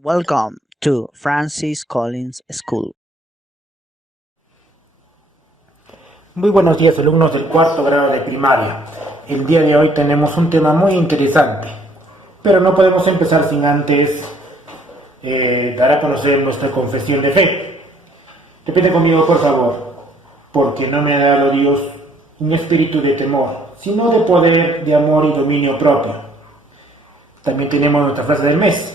Welcome to Francis Collins School. Muy buenos días, alumnos del cuarto grado de primaria. El día de hoy tenemos un tema muy interesante, pero no podemos empezar sin antes dar a conocer nuestra confesión de fe. Repite conmigo, por favor. Porque no me ha dado Dios un espíritu de temor, sino de poder, de amor y dominio propio. También tenemos nuestra frase del mes.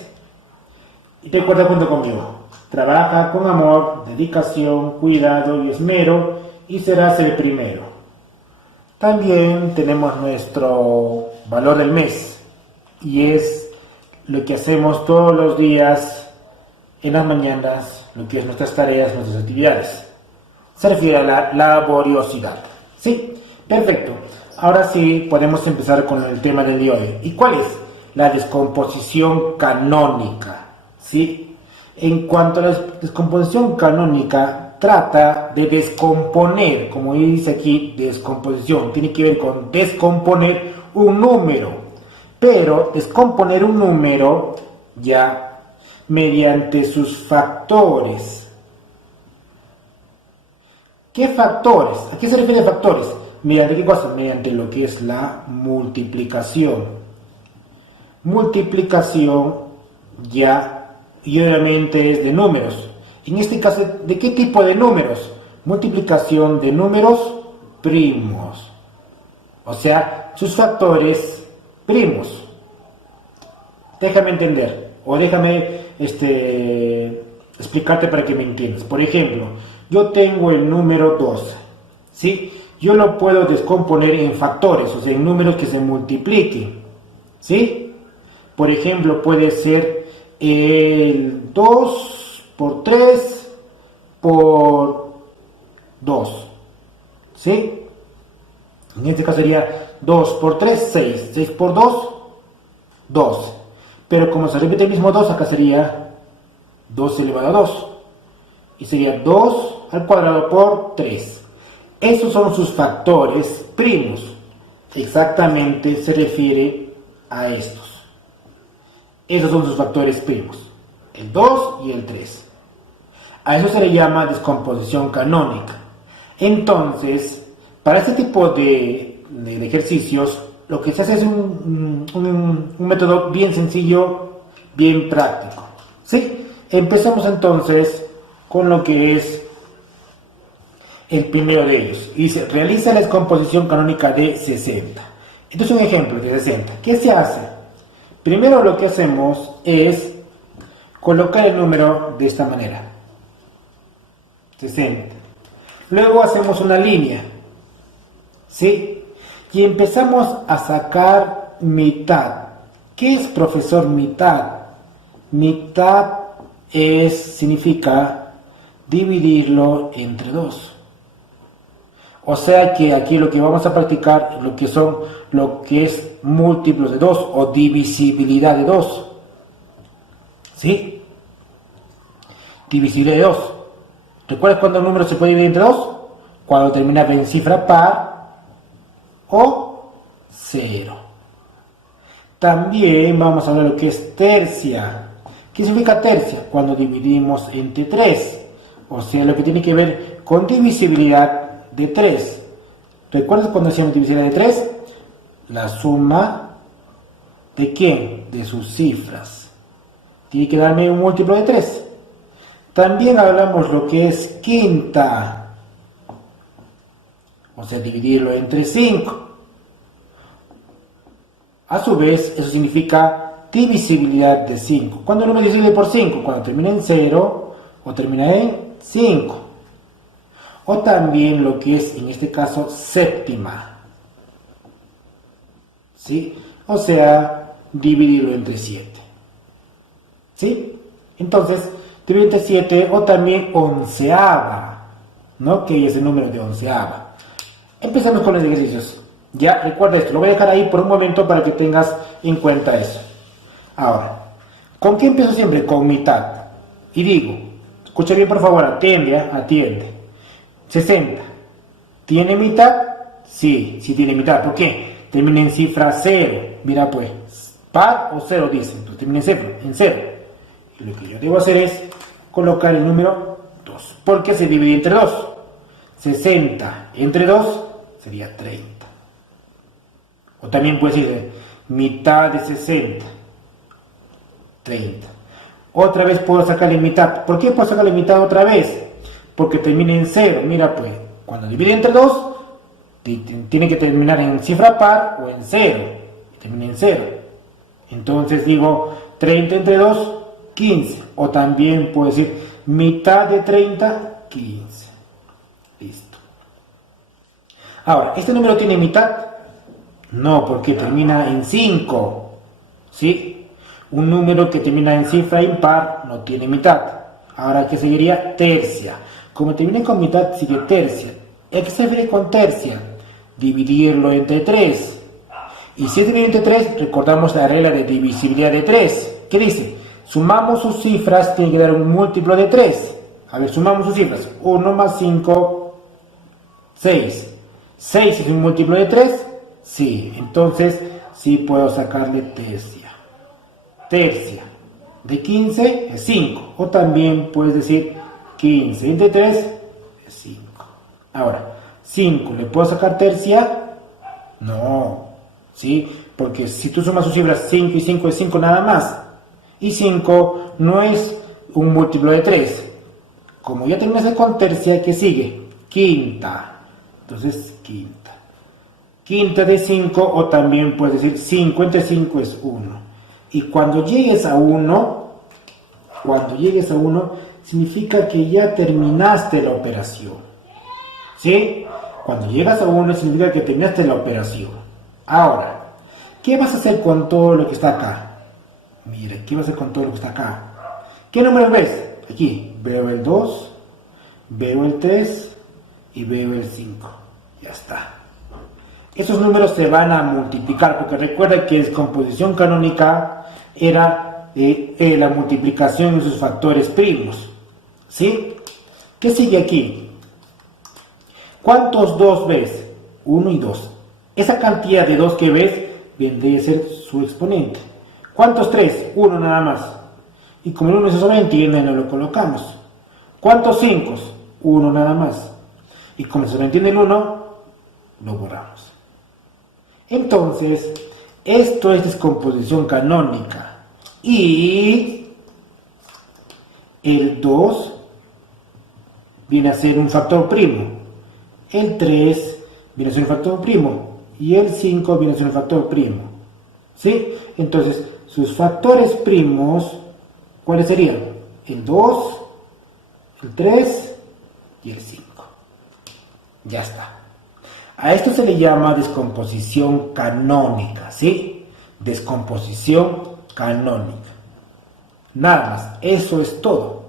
Y recuerda junto conmigo: trabaja con amor, dedicación, cuidado y esmero, y serás el primero. También tenemos nuestro valor del mes, y es lo que hacemos todos los días en las mañanas, lo que es nuestras tareas, nuestras actividades. Se refiere a la laboriosidad. ¿Sí? Perfecto. Ahora sí podemos empezar con el tema del día de hoy. ¿Y cuál es? La descomposición canónica. ¿Sí? En cuanto a la descomposición canónica, trata de descomponer, como dice aquí, descomposición, tiene que ver con descomponer un número, pero descomponer un número ya mediante sus factores. ¿Qué factores? ¿A qué se refiere factores? ¿Mediante qué cosa? Mediante lo que es la multiplicación. Multiplicación ya, y obviamente es de números. En este caso, ¿de qué tipo de números? Multiplicación de números primos. O sea, sus factores primos. Déjame entender, o déjame explicarte para que me entiendas. Por ejemplo, yo tengo el número 12, ¿sí? Yo lo puedo descomponer en factores, o sea, en números que se multipliquen, ¿sí? Por ejemplo, puede ser el 2 por 3 por 2, ¿sí? En este caso sería 2 por 3, 6, 6 por 2, 2. Pero como se repite el mismo 2, acá sería 2 elevado a 2. Y sería 2 al cuadrado por 3. Esos son sus factores primos. Exactamente se refiere a estos. Esos son sus factores primos, el 2 y el 3. A eso se le llama descomposición canónica. Entonces, para este tipo de ejercicios, lo que se hace es un método bien sencillo, bien práctico. ¿Sí? Empezamos entonces con lo que es el primero de ellos. Dice, realiza la descomposición canónica de 60. Esto es un ejemplo de 60. ¿Qué se hace? Primero lo que hacemos es colocar el número de esta manera, 60. Luego hacemos una línea, ¿sí? Y empezamos a sacar mitad. ¿Qué es, profesor, mitad? Mitad significa dividirlo entre 2. O sea que aquí lo que vamos a practicar lo que es múltiplos de 2 o divisibilidad de 2. ¿Sí? Divisibilidad de 2. ¿Recuerdas cuando un número se puede dividir entre 2? Cuando termina en cifra par o 0. También vamos a ver lo que es tercia. ¿Qué significa tercia? Cuando dividimos entre 3. O sea, lo que tiene que ver con divisibilidad de 3. ¿Recuerdas cuando hacíamos divisibilidad de 3? La suma ¿de quién? De sus cifras. Tiene que darme un múltiplo de 3. También hablamos lo que es quinta. O sea, dividirlo entre 5. A su vez, eso significa divisibilidad de 5. ¿Cuándo el número es divisible por 5? Cuando termina en 0 o termina en 5. O también lo que es, en este caso, séptima. ¿Sí? O sea, dividirlo entre 7. ¿Sí? Entonces, dividir entre 7 o también onceava, ¿no? Que es el número de onceava. Empezamos con los ejercicios. Ya, recuerda esto, lo voy a dejar ahí por un momento para que tengas en cuenta eso. Ahora, ¿con qué empiezo siempre? Con mitad. Y digo, escucha bien por favor, atiende. 60. ¿Tiene mitad? Sí, sí tiene mitad. ¿Por qué? Termina en cifra 0. Mira pues, par o 0 dice. Entonces termina en 0. Y lo que yo debo hacer es colocar el número 2. Porque se divide entre 2. 60 entre 2 sería 30. O también puede decir mitad de 60. 30. Otra vez puedo sacarle mitad. ¿Por qué puedo sacarle mitad otra vez? Porque termina en 0. Mira pues, cuando divide entre 2, tiene que terminar en cifra par o en 0. Termina en 0. Entonces digo 30 entre 2, 15. O también puedo decir mitad de 30, 15. Listo. Ahora, ¿este número tiene mitad? No, porque termina en 5. ¿Sí? Un número que termina en cifra impar no tiene mitad. Ahora, ¿qué seguiría? Tercia. Como termina con mitad, sigue tercia. ¿A qué se refiere con tercia? Dividirlo entre 3. Y si es dividido entre 3, recordamos la regla de divisibilidad de 3. ¿Qué dice? Sumamos sus cifras, tiene que dar un múltiplo de 3. A ver, sumamos sus cifras. 1 más 5, 6. 6 es un múltiplo de 3. Sí, entonces sí puedo sacarle tercia. Tercia de 15 es 5. O también puedes decir 15 entre 3 es 5. Ahora, 5, ¿le puedo sacar tercia? No. ¿Sí? Porque si tú sumas sus cifras 5 y 5 es 5 nada más. Y 5 no es un múltiplo de 3. Como ya terminaste con tercia, ¿qué sigue? Quinta. Entonces, quinta. Quinta de 5, o también puedes decir 5 entre 5 es 1. Y cuando llegues a 1, significa que ya terminaste la operación. ¿Sí? Cuando llegas a 1 significa que terminaste la operación. Ahora, ¿qué vas a hacer con todo lo que está acá? Mira, ¿qué vas a hacer con todo lo que está acá? ¿Qué números ves? Aquí, veo el 2, veo el 3 y veo el 5. Ya está. Esos números se van a multiplicar, porque recuerda que descomposición canónica era la multiplicación de sus factores primos. ¿Sí? ¿Qué sigue aquí? ¿Cuántos 2 ves? 1 y 2. Esa cantidad de 2 que ves vendría a ser su exponente. ¿Cuántos 3? 1 nada más. Y como el 1 se sobreentiende, no lo colocamos. ¿Cuántos 5? 1 nada más. Y como se sobreentiende el 1, lo borramos. Entonces, esto es descomposición canónica. Y el 2 viene a ser un factor primo. El 3 viene a ser un factor primo. Y el 5 viene a ser un factor primo. ¿Sí? Entonces, sus factores primos, ¿cuáles serían? El 2, el 3 y el 5. Ya está. A esto se le llama descomposición canónica, ¿sí? Descomposición canónica. Nada más, eso es todo.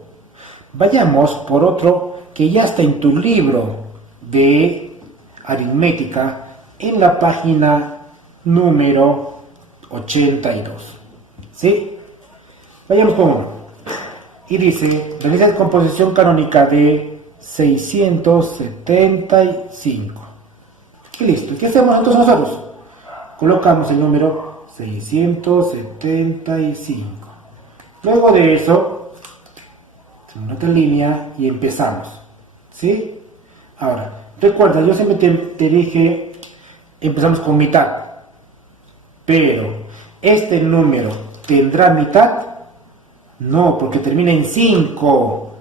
Vayamos por otro que ya está en tu libro de aritmética en la página número 82. ¿Sí? Vayamos con uno. Y dice, realiza descomposición canónica de 675. Y listo. ¿Qué hacemos entonces nosotros? Colocamos el número 675. Luego de eso, en otra línea y empezamos. ¿Sí? Ahora, recuerda, yo siempre te dije, empezamos con mitad. Pero, ¿este número tendrá mitad? No, porque termina en 5.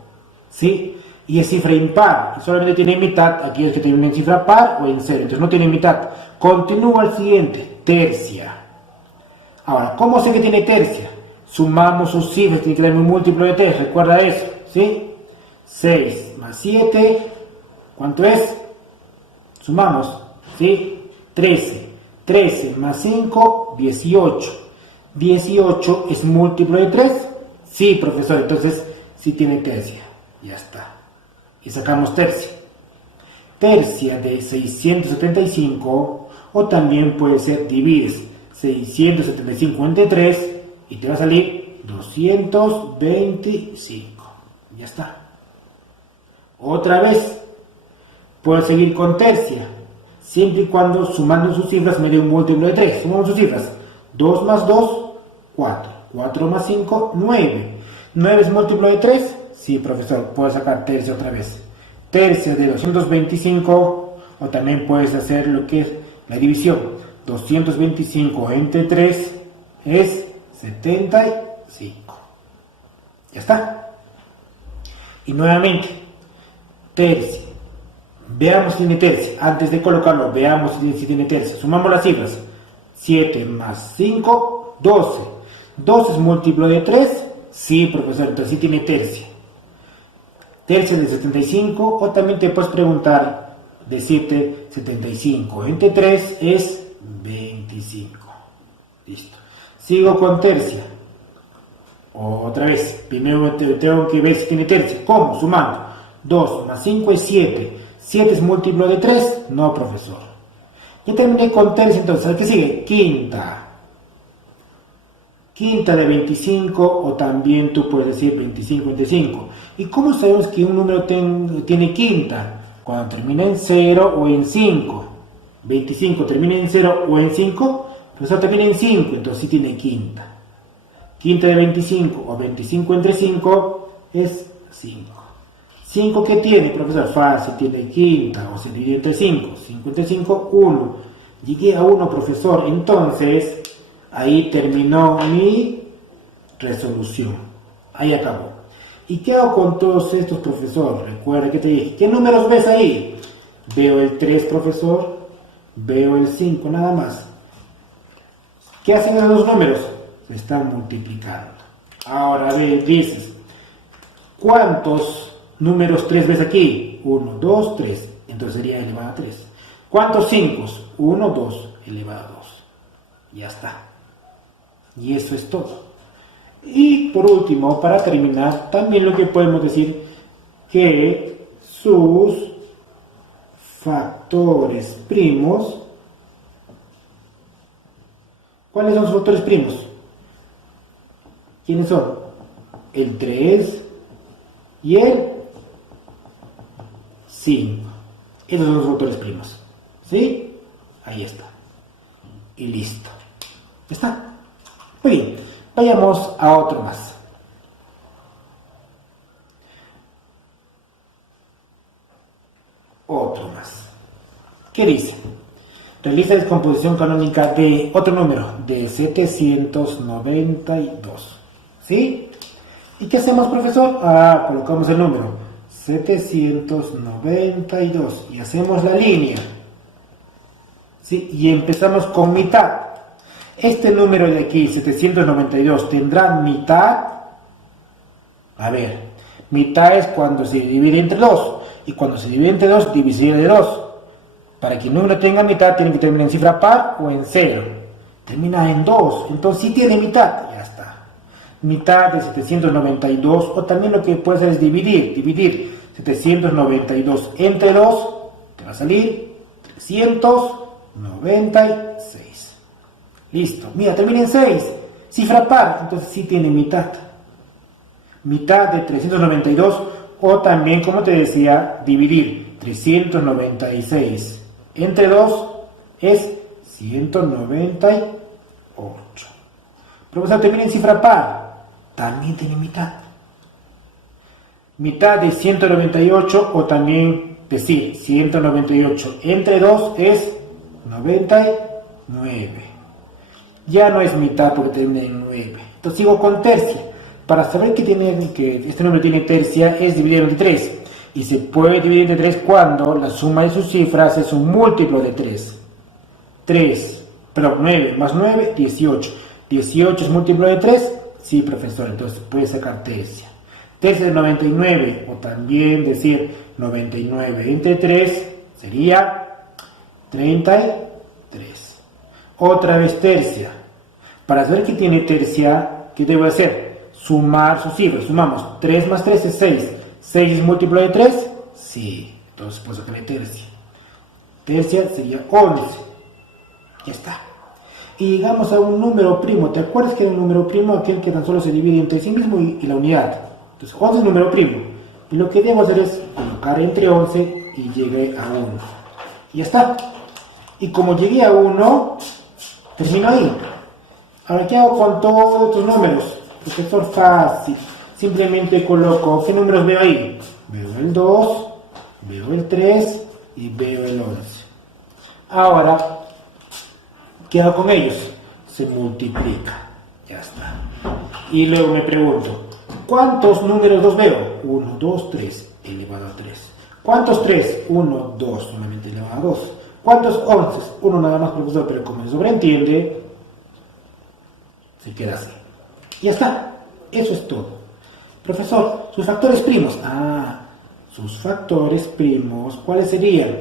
¿Sí? Y es cifra impar, y solamente tiene mitad aquellos que terminan en cifra par o en 0, entonces no tiene mitad. Continúa el siguiente, tercia. Ahora, ¿cómo sé que tiene tercia? Sumamos sus cifras, tiene que darme un múltiplo de 3, recuerda eso, ¿sí? 6 más 7, ¿cuánto es? Sumamos, ¿sí? 13. 13 más 5, 18. 18 es múltiplo de 3, sí, profesor, entonces sí tiene tercia, ya está. Y sacamos tercia. Tercia de 675, o también puede ser divides 675 entre 3 y te va a salir 225. Ya está. Otra vez, puedo seguir con tercia, siempre y cuando sumando sus cifras me dé un múltiplo de 3. Sumamos sus cifras. 2 más 2, 4. 4 más 5, 9. ¿9 es múltiplo de 3? Sí, profesor, puedo sacar tercia otra vez. Tercia de 225, o también puedes hacer lo que es la división. 225 entre 3 es 75. Ya está. Y nuevamente, tercia. Veamos si tiene tercia. Antes de colocarlo, veamos si tiene tercia. Sumamos las cifras. 7 más 5, 12. 12 es múltiplo de 3. Sí, profesor, entonces sí tiene tercia. Tercia de 75, o también te puedes preguntar, decirte 75 entre 3 es 25. Listo. Sigo con tercia. Otra vez, primero tengo que ver si tiene tercia. ¿Cómo? Sumando. 2 más 5 es 7. 7 es múltiplo de 3. No, profesor. Ya terminé con tercia, entonces, ¿qué sigue? Quinta. Quinta de 25, o también tú puedes decir 25 entre 5. ¿Y cómo sabemos que un número tiene quinta? Cuando termina en 0 o en 5. 25 termina en 0 o en 5, profesor, termina en 5, entonces sí tiene quinta. Quinta de 25 o 25 entre 5 es 5. 5 ¿qué tiene, profesor? Fácil, tiene quinta, o se divide entre 5. 5 entre 5, 1. Llegué a 1, profesor, entonces ahí terminó mi resolución. Ahí acabó. ¿Y qué hago con todos estos, profesor? Recuerda que te dije, ¿qué números ves ahí? Veo el 3, profesor. Veo el 5, nada más. ¿Qué hacen esos dos números? Se están multiplicando. Ahora dices, ¿cuántos números 3 ves aquí? 1, 2, 3. Entonces sería elevado a 3. ¿Cuántos 5? 1, 2, elevado a 2. Ya está. Y eso es todo. Y por último, para terminar, también lo que podemos decir que sus factores primos. ¿Cuáles son sus factores primos? ¿Quiénes son? El 3 y el 5. Esos son los factores primos. ¿Sí? Ahí está. Y listo. ¿Ya está? Muy bien. Vayamos a otro más. Otro más. ¿Qué dice? Realiza descomposición canónica de otro número, de 792. ¿Sí? ¿Y qué hacemos, profesor? Colocamos el número 792 y hacemos la línea. ¿Sí? Y empezamos con mitad. Este número de aquí, 792, ¿tendrá mitad? A ver, mitad es cuando se divide entre 2. Y cuando se divide entre 2, divisible de 2. Para que el número tenga mitad, tiene que terminar en cifra par o en 0. Termina en 2, entonces sí tiene mitad. Ya está. Mitad de 792, o también lo que puede hacer es dividir. Dividir 792 entre 2, te va a salir 396. Listo. Mira, termina en 6. Cifra par, entonces sí tiene mitad. Mitad de 392, o también, como te decía, dividir 396 entre 2 es 198. Profesor, termina en cifra par, también tiene mitad. Mitad de 198, o también decir 198 entre 2 es 99. Ya no es mitad porque termina en 9. Entonces sigo con tercia. Para saber que este número tiene tercia es dividir entre 3. Y se puede dividir entre 3 cuando la suma de sus cifras es un múltiplo de 3. 9 más 9, 18. 18 es múltiplo de 3. Sí, profesor, entonces puede sacar tercia. Tercia de 99, o también decir 99 entre 3 sería 33. Otra vez tercia. Para saber que tiene tercia, ¿qué debo hacer? Sumar sus cifras. Sumamos 3 más 3 es 6. 6 es múltiplo de 3. Sí, entonces puedo sacar tercia. Tercia sería 11. Ya está. Y llegamos a un número primo. ¿Te acuerdas que era un número primo? Aquel que tan solo se divide entre sí mismo y la unidad. Entonces 11 es número primo. Y lo que debo hacer es colocar entre 11 y llegué a 1. Y ya está. Y como llegué a 1, termino ahí. Ahora, ¿qué hago con todos estos números? Profesor, fácil. simplemente coloco, ¿qué números veo ahí? Veo el 2, veo el 3 y veo el 11. Ahora, ¿qué hago con ellos? Se multiplica. Ya está. Y luego me pregunto, ¿cuántos números 2 veo? 1, 2, 3 elevado a 3. ¿Cuántos 3? 1, 2 solamente elevado a 2. ¿Cuántos 11? 1 nada más, profesor, pero como se sobreentiende, se queda así. Ya está. Eso es todo. Profesor, sus factores primos. Sus factores primos, ¿cuáles serían?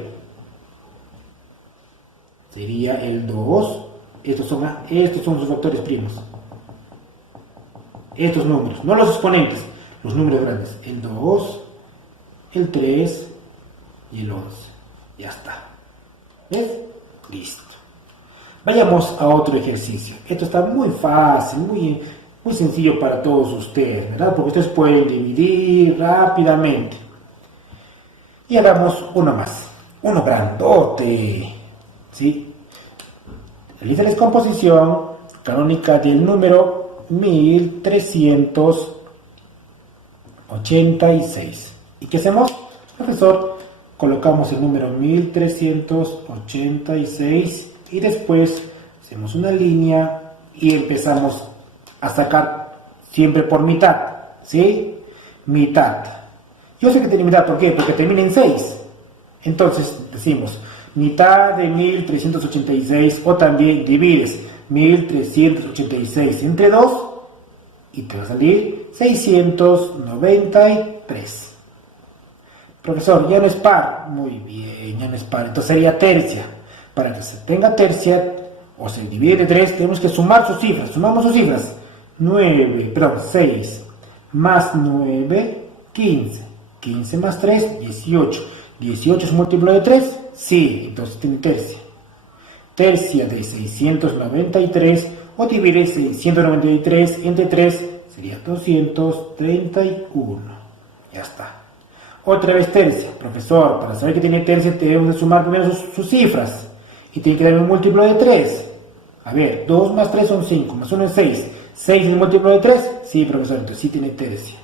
Sería el 2. Estos son sus factores primos. Estos números, no los exponentes, los números grandes. El 2, el 3 y el 11. Ya está. ¿Ves? Listo. Vayamos a otro ejercicio. Esto está muy fácil, muy sencillo para todos ustedes, ¿verdad? Porque ustedes pueden dividir rápidamente. Y hagamos uno más. Uno grandote. ¿Sí? Realiza la descomposición canónica del número 1386. ¿Y qué hacemos? Profesor, colocamos el número 1386 y después hacemos una línea y empezamos a sacar siempre por mitad, ¿sí? Mitad. Yo sé que tiene mitad, ¿por qué? Porque termina en 6. Entonces decimos mitad de 1386 o también divides 1386 entre 2 y te va a salir 693. Profesor, ya no es par. Muy bien, ya no es par. Entonces sería tercia. Para que se tenga tercia o se divide de 3, tenemos que sumar sus cifras. Sumamos sus cifras. 6 más 9, 15. 15 más 3, 18. 18 es múltiplo de 3. Sí, entonces tiene tercia. Tercia de 693 o divide 693 entre 3 sería 231. Ya está. Otra vez tercia. Profesor, para saber que tiene tercia debemos de sumar primero sus cifras. Y tiene que dar un múltiplo de 3. A ver, 2 más 3 son 5, más 1 es 6. ¿6 es el múltiplo de 3? Sí, profesor, entonces sí tiene tercia.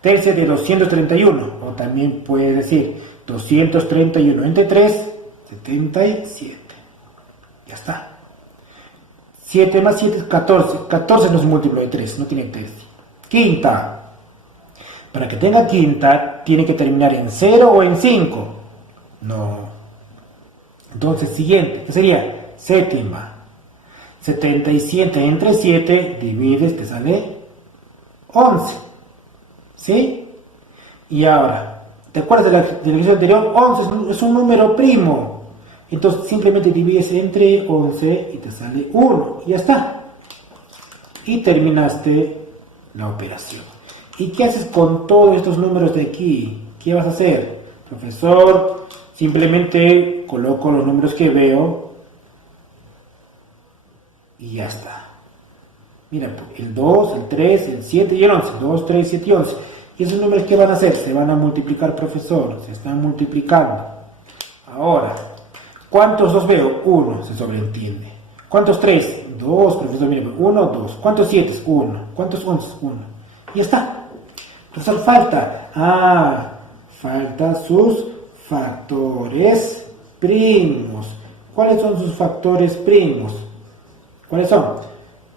Tercia de 231, o también puede decir 231 entre 3, 77. Ya está. 7 más 7 es 14. 14 no es múltiplo de 3, no tiene tercia. Quinta. Para que tenga quinta, tiene que terminar en 0 o en 5. No. Entonces, siguiente, ¿qué sería? Séptima. 77 entre 7, divides, te sale 11. ¿Sí? Y ahora, ¿te acuerdas de la ejercicio anterior? 11 es un número primo. Entonces, simplemente divides entre 11 y te sale 1. Y ya está. Y terminaste la operación. ¿Y qué haces con todos estos números de aquí? ¿Qué vas a hacer? Profesor, simplemente coloco los números que veo y ya está. Mira, el 2, el 3, el 7 y el 11. 2, 3, 7 y 11. ¿Y esos números qué van a hacer? Se van a multiplicar, profesor. Se están multiplicando. Ahora, ¿cuántos 2 veo? 1, se sobreentiende. ¿Cuántos 3? 2, profesor, mira, 1, 2. ¿Cuántos 7? 1. ¿Cuántos 11? 1. Y ya está. Profesor, falta. Falta sus factores primos. ¿Cuáles son sus factores primos? ¿Cuáles son?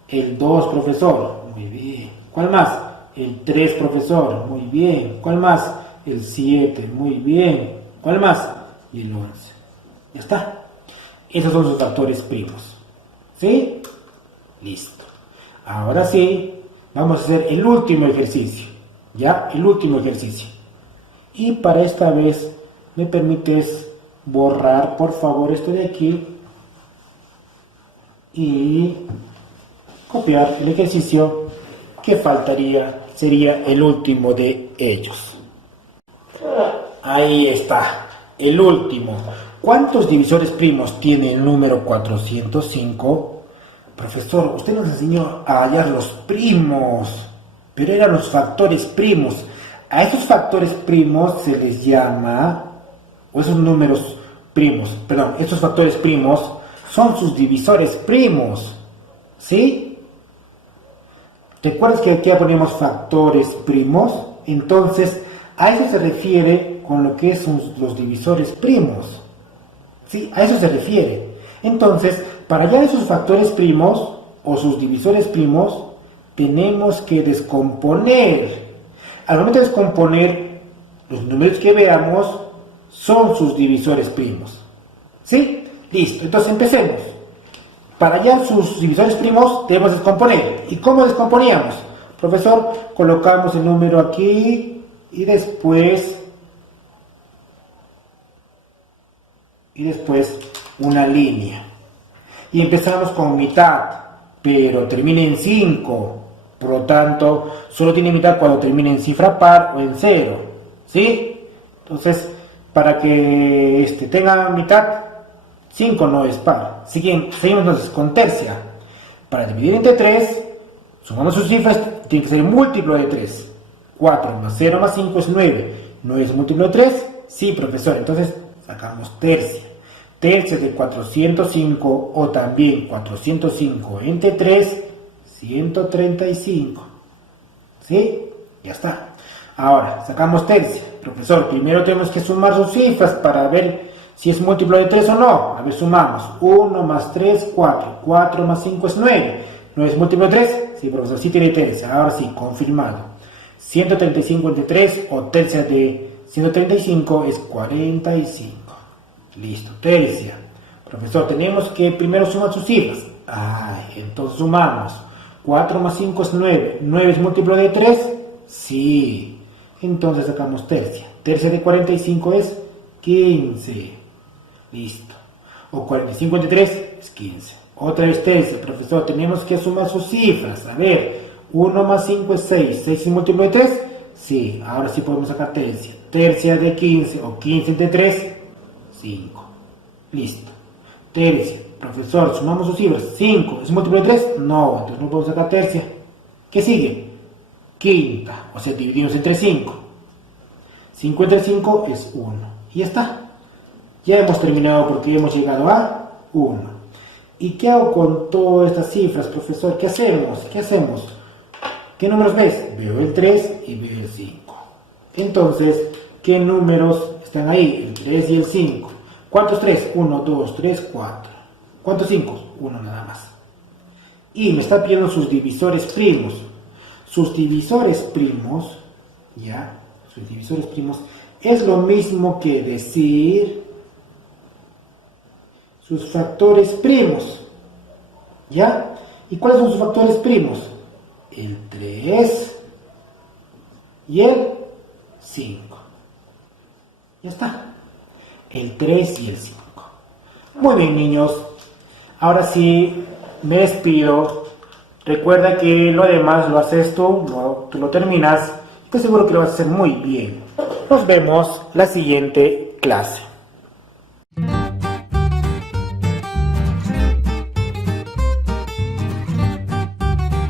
El 2, profesor. Muy bien. ¿Cuál más? El 3, profesor. Muy bien. ¿Cuál más? El 7. Muy bien. ¿Cuál más? Y el 11. Ya está. Esos son sus factores primos. ¿Sí? Listo. Ahora sí, vamos a hacer el último ejercicio. Ya, el último ejercicio. Y para esta vez, ¿me permites borrar, por favor, esto de aquí? Y copiar el ejercicio que faltaría, sería el último de ellos. Ahí está, el último. ¿Cuántos divisores primos tiene el número 405? Profesor, usted nos enseñó a hallar los primos, pero eran los factores primos. A esos factores primos se les llama, o esos números primos, perdón, estos factores primos son sus divisores primos, ¿sí? ¿Te acuerdas que aquí ya poníamos factores primos? Entonces, a eso se refiere con lo que son los divisores primos. ¿Sí? A eso se refiere. Entonces, para hallar esos factores primos o sus divisores primos, tenemos que descomponer. Al momento de descomponer, los números que veamos son sus divisores primos. ¿Sí? Listo. Entonces, empecemos. Para hallar sus divisores primos, debemos descomponer. ¿Y cómo descomponíamos? Profesor, colocamos el número aquí y después una línea. Y empezamos con mitad, pero termina en 5. Por lo tanto, solo tiene mitad cuando termina en cifra par o en 0. ¿Sí? Entonces, para que tenga mitad, 5 no es par. Seguimos entonces con tercia. Para dividir entre 3, sumamos sus cifras, tiene que ser múltiplo de 3. 4 más 0 más 5 es 9. ¿No es múltiplo de 3? Sí, profesor. Entonces sacamos tercia. Tercia de 405 o también 405 entre 3, 135. ¿Sí? Ya está. Ahora, sacamos tercia. Profesor, primero tenemos que sumar sus cifras para ver si es múltiplo de 3 o no. A ver, sumamos. 1 más 3, 4. 4 más 5 es 9. ¿No es múltiplo de 3? Sí, profesor, sí tiene tercia. Ahora sí, confirmado. 135 entre 3 o tercia de 135 es 45. Listo, tercia. Profesor, tenemos que primero sumar sus cifras. Entonces sumamos. 4 más 5 es 9. ¿9 es múltiplo de 3? Sí. Entonces sacamos tercia. Tercia de 45 es 15. Listo. O 45 entre 3 es 15. Otra vez tercia. Profesor, tenemos que sumar sus cifras. A ver, 1 más 5 es 6. ¿6 es múltiplo de 3? Sí. Ahora sí podemos sacar tercia. Tercia de 15 o 15 entre 3, 5. Listo. Tercia. Profesor, sumamos sus cifras. 5. ¿Es múltiplo de 3? No. Entonces no podemos sacar tercia. ¿Qué sigue? Quinta. O sea, dividimos entre 5. 5 entre 5 es 1. Y ya está. Ya hemos terminado porque hemos llegado a 1. ¿Y qué hago con todas estas cifras, profesor? ¿Qué hacemos? ¿Qué números ves? Veo el 3 y veo el 5. Entonces, ¿qué números están ahí? El 3 y el 5. ¿Cuántos 3? 1, 2, 3, 4. ¿Cuántos 5? 1 nada más. Y me está pidiendo sus divisores primos. Sus divisores primos, ¿ya? Sus divisores primos es lo mismo que decir sus factores primos, ¿ya? ¿Y cuáles son sus factores primos? El 3 y el 5. Ya está. El 3 y el 5. Muy bien, niños. Ahora sí, me despido. Recuerda que lo demás lo haces tú lo terminas. Estoy seguro que lo vas a hacer muy bien. Nos vemos la siguiente clase.